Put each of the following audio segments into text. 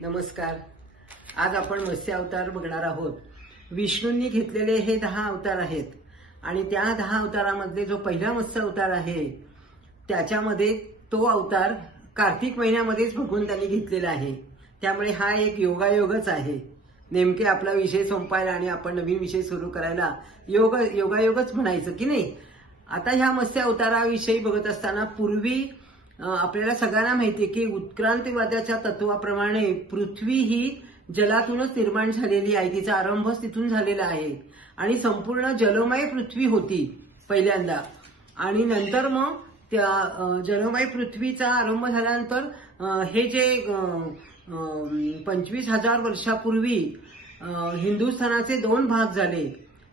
नमस्कार। आज आपण मत्स्य अवतार बघणार आहोत। विष्णूंनी घेतलेले हे 10 अवतार आहेत आणि त्या 10 अवतारामध्ये जो पहिला मत्स्य अवतार आहे त्याच्यामध्ये तो अवतार कार्तिक महिन्यामध्येच भगवंतांनी घेतलेला आहे। त्यामुळे हा एक योगायोगच आहे। नेमके आपला विषय संपायला आणि आपण नवीन विषय सुरू करायला योगायोगच म्हणायचं की नाही। आता ह्या मत्स्य अवताराविषयी बघत असताना पूर्वी आपल्याला सगळ्यांना माहिती आहे की उत्क्रांतीवादाच्या तत्वाप्रमाणे पृथ्वी ही जलातूनच निर्माण झालेली आहे। तिचा आरंभच तिथून झालेला आहे आणि संपूर्ण जलमय पृथ्वी होती पहिल्यांदा आणि नंतर मग त्या जलमय पृथ्वीचा आरंभ झाल्यानंतर हे जे 25,000 वर्षापूर्वी हिंदुस्थानाचे 2 भाग झाले।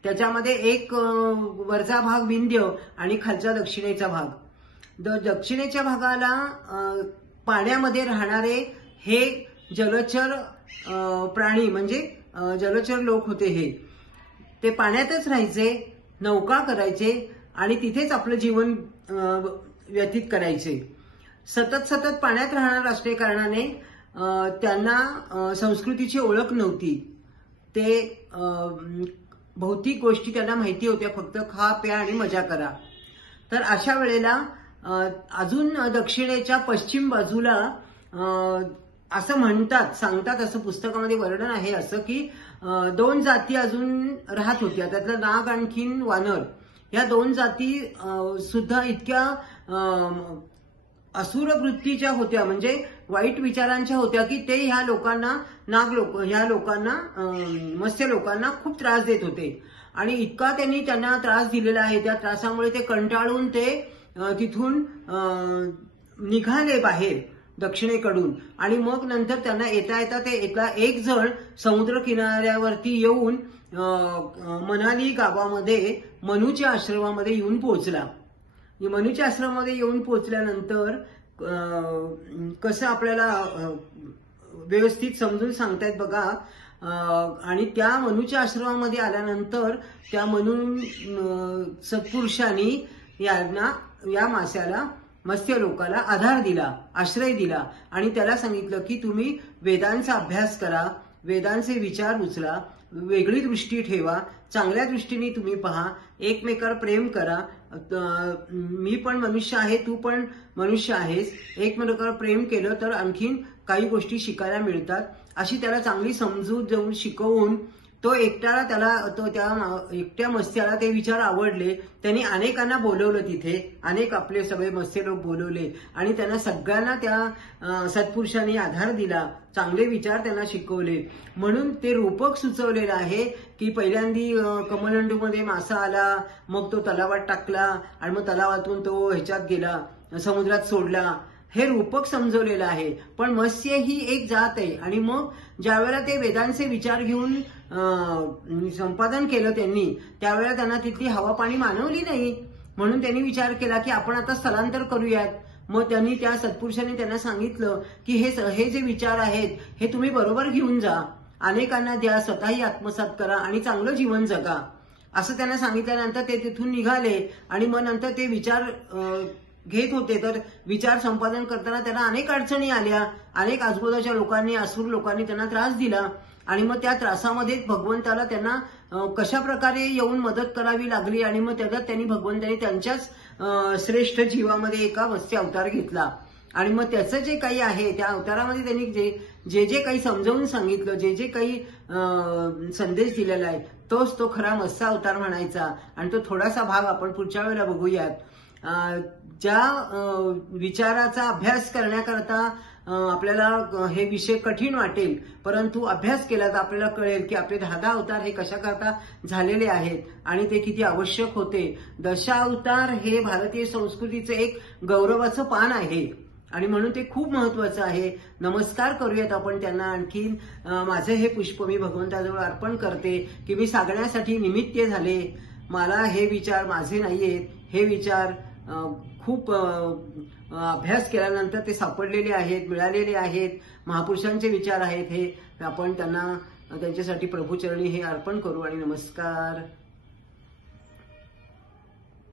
त्याच्यामध्ये एक वरचा भाग विंध्य आणि खालचा दक्षिणेचा भाग। दक्षिणेच्या भागाला पाण्यामध्ये राहणारे हे जलचर प्राणी म्हणजे जलचर लोक होते। ते पाण्यातच राहायचे, नौका करायचे आणि तिथेच आपलं जीवन व्यतीत करायचे। सतत पाण्यात राहणार असल्या कारणाने त्यांना संस्कृतीची ओळख नव्हती। ते भौतिक गोष्टी त्यांना माहिती होत्या, फक्त खा प्या आणि मजा करा। तर अशा वेळेला अजून दक्षिणेच्या पश्चिम बाजूला असं सांगतात असं पुस्तकामध्ये वर्णन आहे असं की 2 जाती अजून राहत होत्या। त्यातला नाग आणखीन वानर या 2 जाती सुद्धा इतक्या असुर वृत्तीच्या होत्या, म्हणजे वाईट विचारांच्या होत्या की ते ह्या लोकांना मत्स्य लोकांना खूप त्रास देत होते आणि इतका त्यांना त्रास दिलेला आहे। त्या त्रासामुळे ते कंटाळून ते तिथून निघाले बाहेर दक्षिणेकडून आणि मग नंतर त्यांना येता ते एक जण समुद्र किनाऱ्यावरती येऊन मनाली गावामध्ये मनूच्या आश्रमामध्ये येऊन पोहोचला। मनूच्या आश्रमामध्ये येऊन पोहोचल्यानंतर कसं आपल्याला व्यवस्थित समजून सांगतायत बघा। आणि त्या मनूच्या आश्रमामध्ये आल्यानंतर त्या सत्पुरुषांनी या मास्याला मत्स्य लोकाला आधार दिला, आश्रय दिला आणि त्याला सांगितलं की तुम्ही वेदांचा अभ्यास करा, वेदांचे विचार उचला, वेगळी दृष्टी ठेवा, चांगल्या दृष्टीने तुम्ही पहा, एकमेकावर प्रेम करा। मी पण मनुष्य आहे, तू पण मनुष्य आहेस, एकमेकावर प्रेम केलं तर आणखीन काही गोष्टी शिकायला मिळतात, अशी त्याला चांगली समजूत देऊन शिकवून त्या एकट्या मत्स्याला ते विचार आवडले। त्यांनी अनेकांना बोलवलं, तिथे अनेक आपले सगळे मत्स्य लोक बोलवले आणि त्यांना सगळ्यांना त्या सत्पुरुषांनी आधार दिला, चांगले विचार त्यांना शिकवले। म्हणून ते रूपक सुचवलेलं आहे की पहिल्यांदी कमलंडूमध्ये मासा आला, मग तो तलावात टाकला आणि मग तलावातून तो ह्याच्यात गेला, समुद्रात सोडला, हे रूपक समजवलेलं आहे। पण मत्स्य ही एक जात आहे आणि मग ज्यावेळेला ते वेदांचे विचार घेऊन संपादन केलं त्यांनी, त्यावेळेला त्यांना तिथली हवा पाणी मानवली नाही। म्हणून त्यांनी विचार केला की आपण आता स्थलांतर करूयात। मग त्यांनी त्या सत्पुरुषांनी त्यांना सांगितलं की हे जे विचार आहेत हे तुम्ही बरोबर घेऊन जा, अनेकांना द्या, स्वतःही आत्मसात करा आणि चांगलं जीवन जगा, असं त्यांना सांगितल्यानंतर ते तिथून निघाले आणि मग नंतर ते विचार घेत होते। तर विचार संपादन करताना त्यांना अनेक अडचणी आल्या, अनेक आजूबाजूच्या लोकांनी, असुर लोकांनी त्यांना त्रास दिला आणि मग त्या त्रासामध्ये भगवंताला त्यांना कशा प्रकारे येऊन मदत करावी लागली आणि मग त्यांनी भगवंतांनी त्यांच्याच श्रेष्ठ जीवामध्ये एका मत्स्य अवतार घेतला आणि मग त्याचं जे काही आहे त्या अवतारामध्ये त्यांनी जे काही समजावून सांगितलं, जे काही संदेश दिलेला आहे तोच तो खरा मत्स्य अवतार म्हणायचा। आणि तो थोडासा भाग आपण पुढच्या वेळेला बघूयात। ज्या विचाराचा अभ्यास करण्याकरता आपल्याला हे विषय कठीण वाटेल, परंतु अभ्यास केला तर आपल्याला कळेल की आपले 10 अवतार हे कशाकरता झालेले आहेत आणि ते किती आवश्यक होते। दशावतार हे भारतीय संस्कृतीचं एक गौरवाचं पान आहे आणि म्हणून ते खूप महत्वाचं आहे। नमस्कार करूयात आपण त्यांना। आणखीन माझे हे पुष्प मी भगवंताजवळ अर्पण करते की मी सागण्यासाठी निमित्त झाले। मला हे विचार माझे नाहीयेत, हे विचार खूप अभ्यास केल्यानंतर ते सापडलेले आहेत, मिळालेले आहेत, महापुरुषांचे विचार आहेत। हे आपण त्यांच्यासाठी प्रभूचरणी हे अर्पण करू आणि नमस्कार।